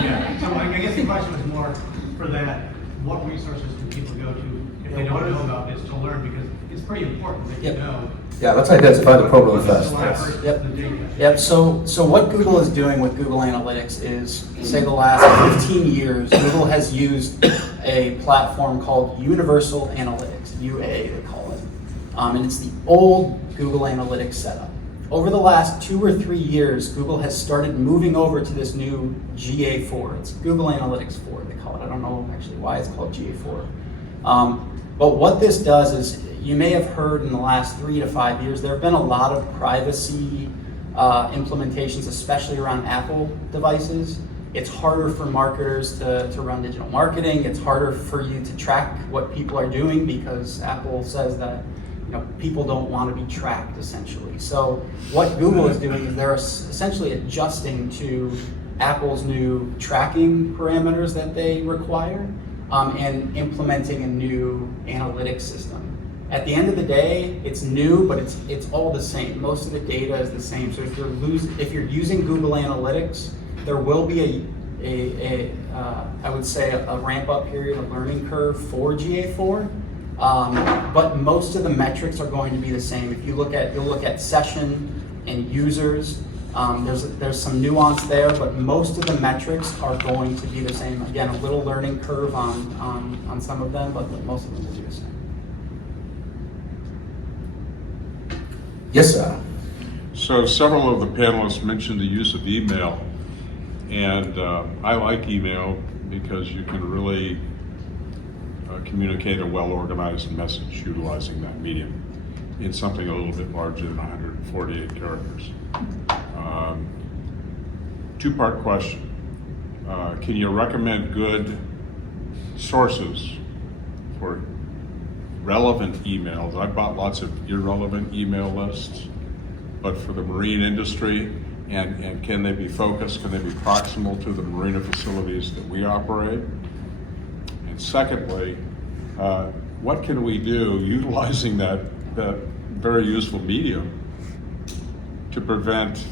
Yeah. So I guess the question was more for that. What resources do people go to if they don't know about this to learn? Because it's pretty important that you know. Yeah, let's identify the problem first. Yep. So what Google is doing with Google Analytics is, say the last 15 years, Google has used a platform called Universal Analytics, UA they call it, and it's the old Google Analytics setup. Over the last 2 or 3 years, Google has started moving over to this new GA4. It's Google Analytics 4, they call it. I don't know actually why it's called GA4. But what this does is, you may have heard in the last 3 to 5 years, there have been a lot of privacy implementations, especially around Apple devices. It's harder for marketers to run digital marketing. It's harder for you to track what people are doing because Apple says that people don't want to be tracked, essentially. So what Google is doing is they're essentially adjusting to Apple's new tracking parameters that they require and implementing a new analytics system. At the end of the day, it's new, but it's all the same. Most of the data is the same. So if you're using Google Analytics, there will be I would say a ramp up period, a learning curve for GA4. But most of the metrics are going to be the same. If you'll look at session and users, there's some nuance there, but most of the metrics are going to be the same. Again, a little learning curve on some of them, but most of them will be the same. Yes, sir. So several of the panelists mentioned the use of email, and I like email because you can really communicate a well-organized message utilizing that medium in something a little bit larger than 148 characters. Two-part question. Can you recommend good sources for relevant emails? I've bought lots of irrelevant email lists, but for the marine industry, and can they be focused? Can they be proximal to the marina facilities that we operate? And secondly, what can we do utilizing that very useful medium to prevent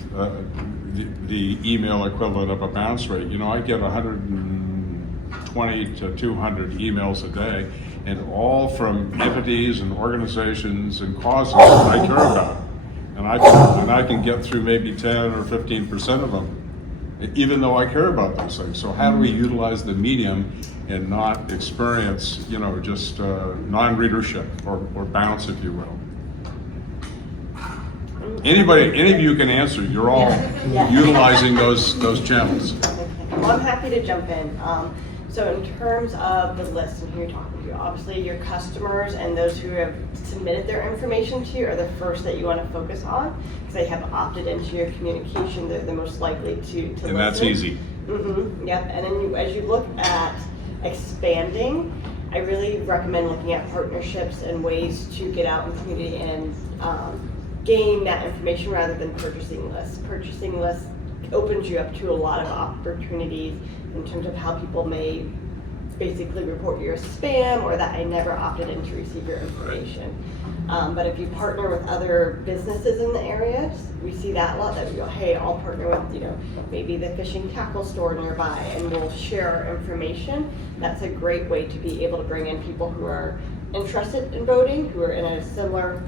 the email equivalent of a bounce rate? You know, I get 120 to 200 emails a day, and all from entities and organizations and causes that I care about. And I can get through maybe 10 or 15% of them, even though I care about those things. So how do we utilize the medium and not experience, you know, just non-readership or bounce, if you will? Any of you can answer. You're all Yeah. utilizing those channels. Okay. Well, I'm happy to jump in. So in terms of the list and who you're talking to, obviously your customers and those who have submitted their information to you are the first that you want to focus on, because they have opted into your communication. They're the most likely to listen. And that's easy. Mm-hmm. Yep. And then as you look at expanding, I really recommend looking at partnerships and ways to get out in the community and gain that information rather than purchasing lists. Purchasing lists opens you up to a lot of opportunities in terms of how people may basically report you as spam or that I never opted in to receive your information. But if you partner with other businesses in the area, we see that a lot, that we go, hey, I'll partner with, you know, maybe the fishing tackle store nearby, and we'll share our information. That's a great way to be able to bring in people who are interested in boating, who are in a similar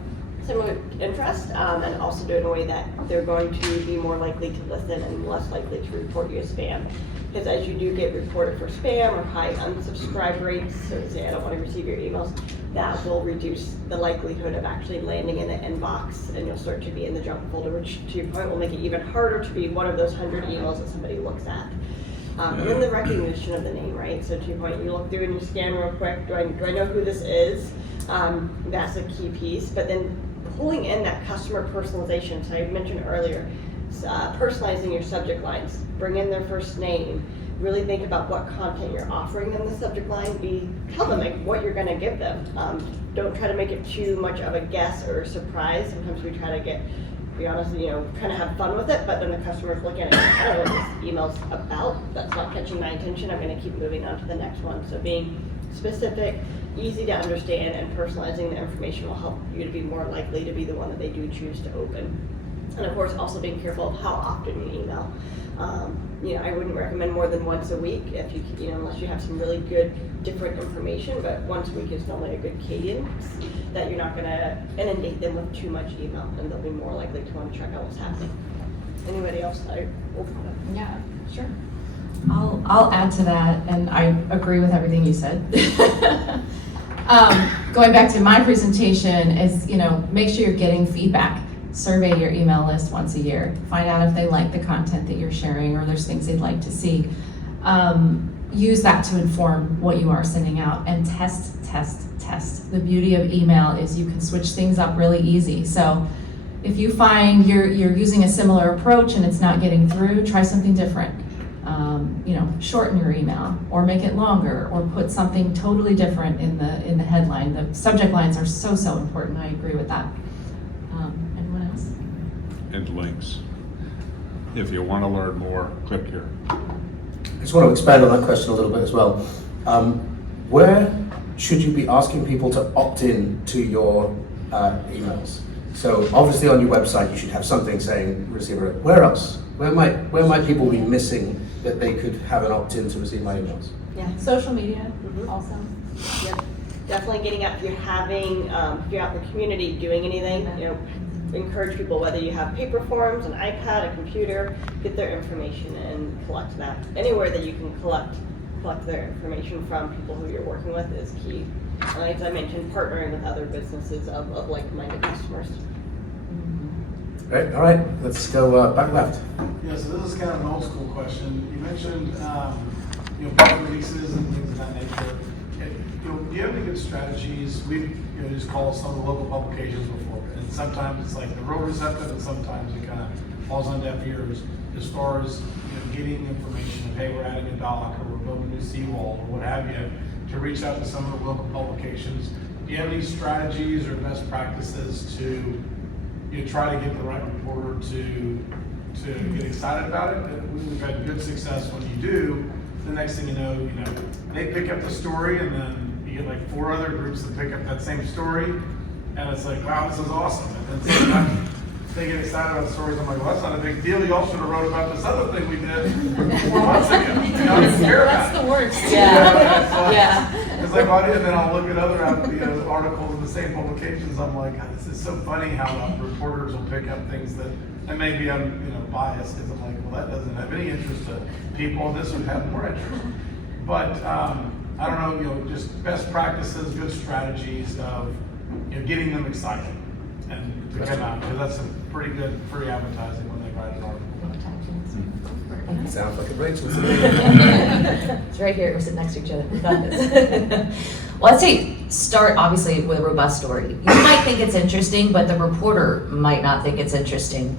interest, and also do it in a way that they're going to be more likely to listen and less likely to report you as spam. Because as you do get reported for spam or high unsubscribe rates, so to say I don't want to receive your emails, that will reduce the likelihood of actually landing in the inbox, and you'll start to be in the junk folder, which to your point will make it even harder to be one of those 100 emails that somebody looks at. And then the recognition of the name, right? So to your point, you look through and you scan real quick, do I know who this is? That's a key piece. But then pulling in that customer personalization, so I mentioned earlier, personalizing your subject lines, bring in their first name, really think about what content you're offering them in the subject line, tell them like what you're going to give them. Don't try to make it too much of a guess or a surprise. Sometimes we try to be honest, you know, kind of have fun with it, but then the customer's looking at it, I don't know what this email's about, that's not catching my attention, I'm going to keep moving on to the next one. So being specific, easy to understand, and personalizing the information will help you to be more likely to be the one that they do choose to open. And of course, also being careful of how often you email. You know, I wouldn't recommend more than once a week if you know, unless you have some really good different information, but once a week is normally a good cadence that you're not going to inundate them with too much email, and they'll be more likely to want to check out what's happening. Anybody else? Yeah, sure. I'll add to that, and I agree with everything you said. Going back to my presentation is, you know, make sure you're getting feedback. Survey your email list once a year. Find out if they like the content that you're sharing or there's things they'd like to see. Use that to inform what you are sending out, and test. The beauty of email is you can switch things up really easy. So if you find you're using a similar approach and it's not getting through, try something different. You know, shorten your email or make it longer or put something totally different in the headline. The subject lines are so important. I agree with that. Anyone else? And links. If you want to learn more, click here. I just want to expand on that question a little bit as well. Where should you be asking people to opt in to your emails? So obviously on your website you should have something saying receive a. Where else? Where might people be missing that they could have an opt-in to receive my emails? Yeah. Social media also. Yep. Definitely getting out. If you're out in the community doing anything, you know, encourage people, whether you have paper forms, an iPad, a computer, get their information and collect that. Anywhere that you can collect their information from people who you're working with is key. And as I mentioned, partnering with other businesses of like-minded customers. Great. All right, let's go back left. Yeah, so this is kind of an old school question. You mentioned, press releases and things of that nature. Do you have any good strategies? We've just called some of the local publications before, and sometimes it's like they're real receptive, and sometimes it kind of falls on deaf ears as far as getting information of, hey, we're adding a dock, or we're building a new seawall, or what have you, to reach out to some of the local publications. Do you have any strategies or best practices to try to get the right reporter to get excited about it? And we've had good success when you do. The next thing you know, they pick up the story, and then you get like 4 other groups that pick up that same story, and it's like, wow, this is awesome. And then sometimes they get excited about stories. I'm like, well, that's not a big deal. Y'all should have wrote about this other thing we did 4 months ago. I didn't care about That's it. the worst. Yeah. Yeah. It's like, why did? And then I'll look at other articles in the same publications. I'm like, God, this is so funny how reporters will pick up things that, and maybe I'm biased because I'm like, well, that doesn't have any interest to people, and this would have more interest. But I don't know, just best practices, good strategies of getting them excited and to come out, because that's a pretty good free advertising when they write an article. Sounds like a Rachel. It's right here, we're sitting next to each other. We got this. Well, I'd say start obviously with a robust story. You might think it's interesting, but the reporter might not think it's interesting.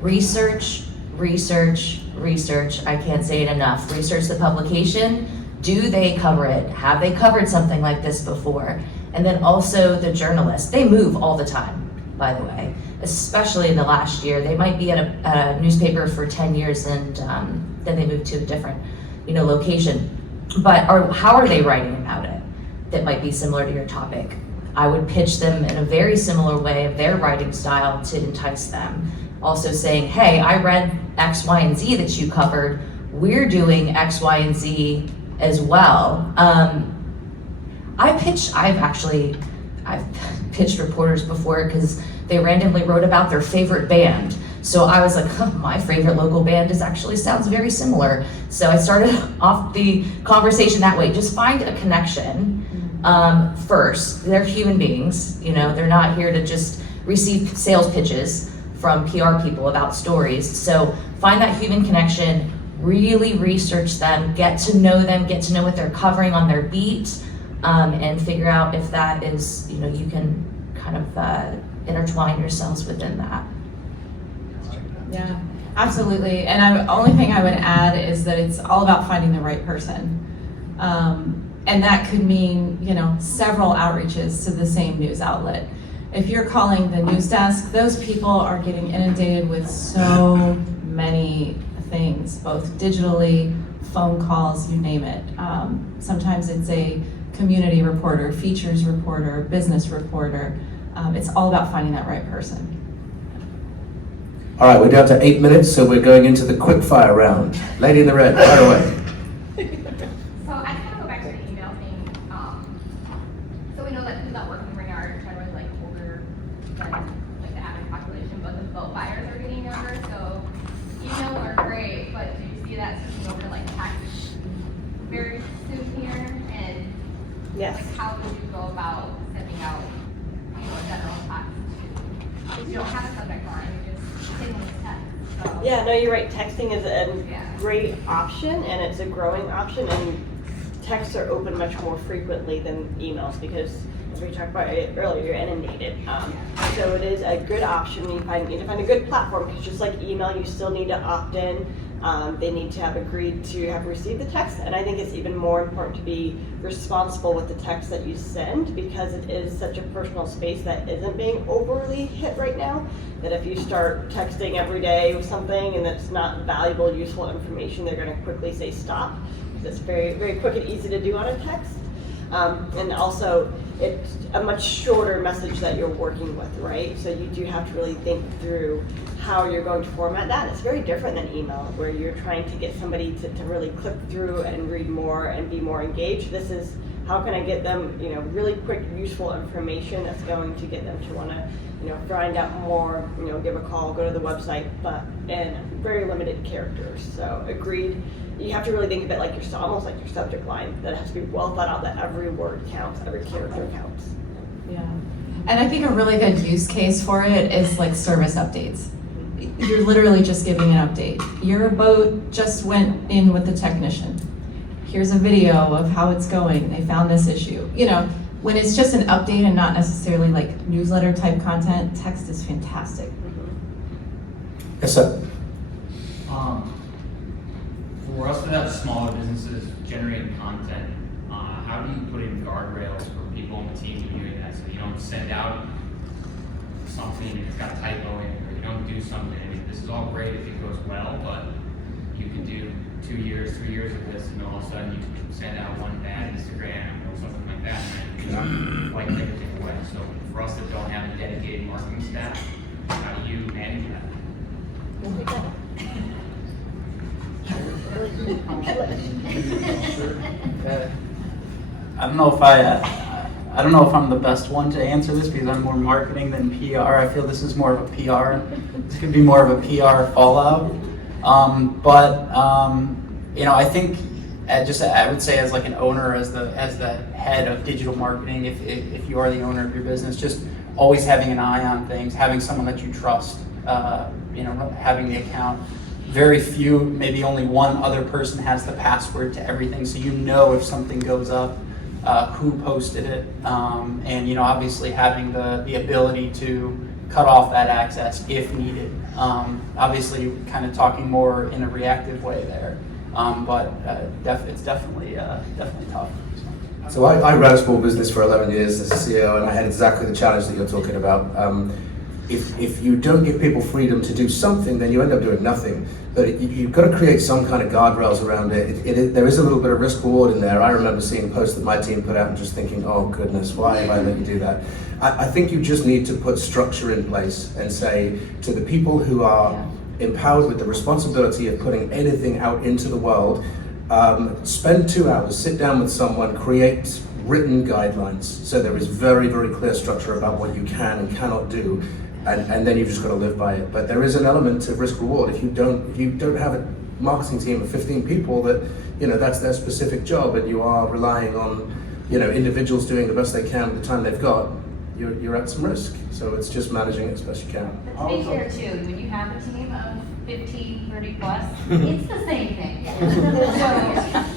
Research. I can't say it enough. Research the publication. Do they cover it? Have they covered something like this before? And then also the journalists. They move all the time, by the way, especially in the last year. They might be at a newspaper for 10 years and then they move to a different, location. But how are they writing about it that might be similar to your topic? I would pitch them in a very similar way of their writing style to entice them. Also saying, hey, I read X, Y, and Z that you covered. We're doing X, Y, and Z as well. I've pitched reporters before because they randomly wrote about their favorite band. So I was like, my favorite local band sounds very similar. So I started off the conversation that way. Just find a connection first. They're human beings, they're not here to just receive sales pitches from PR people about stories. So find that human connection, really research them, get to know what they're covering on their beat, and figure out if that is, you can kind of intertwine yourselves within that. Yeah, absolutely. And the only thing I would add is that it's all about finding the right person. And that could mean, several outreaches to the same news outlet. If you're calling the news desk, those people are getting inundated with so many things, both digitally, phone calls, you name it. Sometimes it's a community reporter, features reporter, business reporter. It's all about finding that right person. All right, we're down to 8 minutes, so we're going into the quick fire round. Lady in the red, right away. So I kind of go back to the email thing. So we know that people that work in Marina are generally like older than like the average population, but the boat buyers are getting younger. So emails are great, but do you see that switching over to like text very soon here? And Yes. like how would you go about sending out general text? If you don't have a subject line, you just send them text. So. Yeah, no, you're right. Texting is a Yeah. great option, and it's a growing option, and texts are open much more frequently than emails because, as we talked about earlier, you're inundated. So it is a good option. You need to find a good platform because just like email, you still need to opt in. They need to have agreed to have received the text, and I think it's even more important to be responsible with the text that you send because it is such a personal space that isn't being overly hit right now, that if you start texting every day with something and it's not valuable, useful information, they're going to quickly say stop because it's very, very quick and easy to do on a text. And also, it's a much shorter message that you're working with, right? So you do have to really think through how you're going to format that. It's very different than email, where you're trying to get somebody to really click through and read more and be more engaged. This is how can I get them, really quick, useful information that's going to get them to want to, find out more, give a call, go to the website, but in very limited characters. So agreed. You have to really think of it like almost like your subject line, that it has to be well thought out, that every word counts, every character counts. Yeah. And I think a really good use case for it is like service updates. you're literally just giving an update. Your boat just went in with the technician. Here's a video of how it's going. They found this issue. You know, when it's just an update and not necessarily like newsletter type content, text is fantastic. Yes, sir. For us that have smaller businesses generating content, how do you put in guardrails for people on the team to be doing that? So you don't send out something and it's got a typo in it, or you don't do something. I mean, this is all great if it goes well, but you could do 2 years, 3 years of this, and all of a sudden you can send out one bad Instagram or something like that, and then like everything away. So for us that don't have a dedicated marketing staff, how do you manage that? I don't know if I'm the best one to answer this because I'm more marketing than PR. I feel this is more of a PR. This could be more of a PR fallout. You know, I think I would say as like an owner, as the head of digital marketing, if you are the owner of your business, just always having an eye on things, having someone that you trust, you know, having the account. Very few, maybe only one other person has the password to everything, so you know if something goes up, who posted it, and you know, obviously having the ability to cut off that access if needed. Obviously, kind of talking more in a reactive way there, but it's definitely tough. So I ran a small business for 11 years as a CEO, and I had exactly the challenge that you're talking about. If you don't give people freedom to do something, then you end up doing nothing. But you've got to create some kind of guardrails around it. There is a little bit of risk reward in there. I remember seeing a post that my team put out and just thinking, oh goodness, why have I let you do that? I think you just need to put structure in place and say to the people who are empowered with the responsibility of putting anything out into the world, spend 2 hours, sit down with someone, create written guidelines. So there is very, very clear structure about what you can and cannot do. And then you've just got to live by it. But there is an element of risk reward. If you don't have a marketing team of 15 people that, you know, that's their specific job, and you are relying on, you know, individuals doing the best they can with the time they've got, you're at some risk. So it's just managing it as best you can. But to be fair too, when you have a team of 15, 30 plus, it's the same thing. So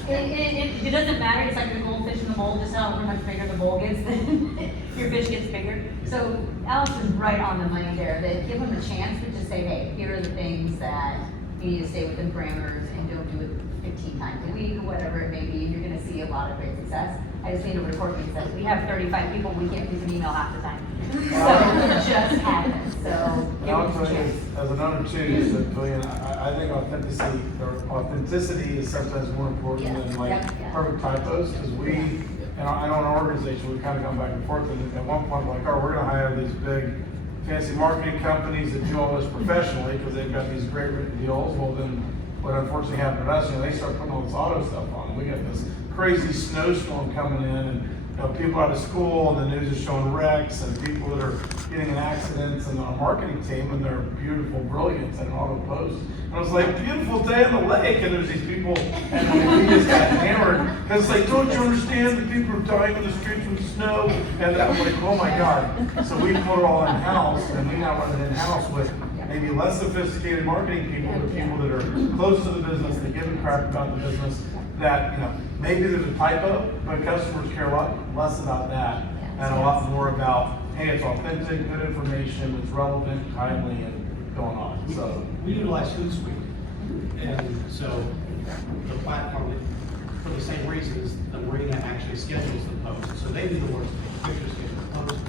it doesn't matter, it's like the goldfish in the bowl, just however much bigger the bowl gets, then your fish gets bigger. So Alice is right on the money there, that give them a chance to just say, hey, here are the things that you need to stay within parameters and don't do it 15 times a week or whatever it may be. You're gonna see a lot of great success. I just need to report because we have 35 people, we can't use an email half the time. So it just happens, so. And I'll tell you, as an owner too, I think authenticity is sometimes more important than like perfect typos, because in our organization, we've kind of gone back and forth, and at one point, like, oh, we're gonna hire these big fancy marketing companies that do all this professionally, because they've got these great written deals. Well, then what unfortunately happened to us, you know, they start putting all this auto stuff on. We got this crazy snowstorm coming in, and you know, people out of school, and the news is showing wrecks, and people that are getting in accidents, and our marketing team, and they're beautiful, brilliant, and auto post. And I was like, beautiful day on the lake, and there's these people, and we just got hammered. Because it's like, don't you understand that people are dying on the streets with snow? And I'm like, oh my God. So we put it all in-house, and we now run it in-house with maybe less sophisticated marketing people, but people that are close to the business, that give a crap about the business, that, you know, maybe there's a typo, but customers care a lot less about that, and a lot more about, hey, it's authentic, good information, it's relevant, timely, and going on. So we utilize Hootsuite, and so the platform, for the same reasons, the Marina actually schedules the post. So they do the work, the pictures get the post.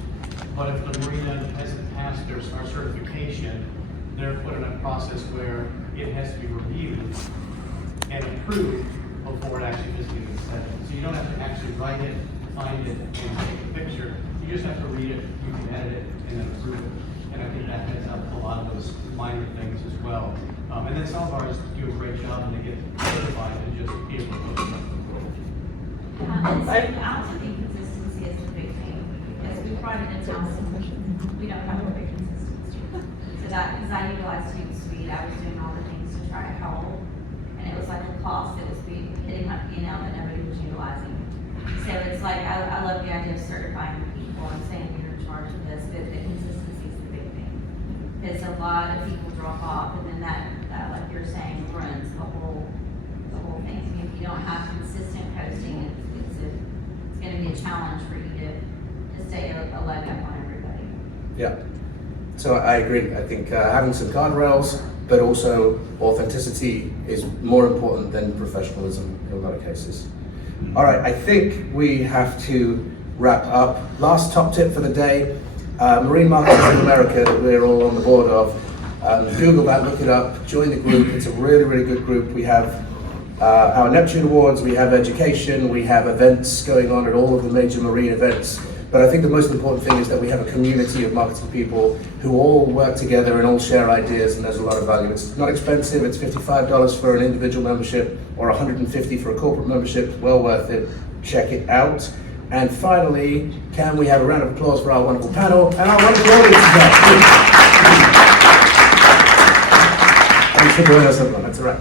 But if the Marina hasn't passed our certification, they're put in a process where it has to be reviewed and approved before it actually physically gets sent. So you don't have to actually write it, find it, and take a picture. You just have to read it, you can edit it, and then approve it. And I think that heads up a lot of those minor things as well. And then some of ours do a great job and they get certified and just be able to post it. I also think consistency is the big thing, because we brought it in-house, we don't have a big consistency. So that, because I utilized Hootsuite, I was doing all the things to try to help, and it was like a cost that was hitting my P&L that nobody was utilizing. So it's like, I love the idea of certifying people and saying you're in charge of this, but the consistency is the big thing. because a lot of people drop off, and then that like you're saying, ruins the whole thing. I mean, if you don't have consistent posting, it's gonna be a challenge for you to stay a leg up on everybody. Yeah. So I agree. I think having some guardrails, but also authenticity is more important than professionalism in a lot of cases. All right, I think we have to wrap up. Last top tip for the day, Marine Marketers in America that we're all on the board of. Google that, look it up, join the group. It's a really, really good group. We have our Neptune Awards, we have education, we have events going on at all of the major marine events. But I think the most important thing is that we have a community of marketing people who all work together and all share ideas, and there's a lot of value. It's not expensive, it's $55 for an individual membership or $150 for a corporate membership, well worth it. Check it out. And finally, can we have a round of applause for our wonderful panel and our wonderful audience today? Thanks for joining us, everyone. That's a wrap.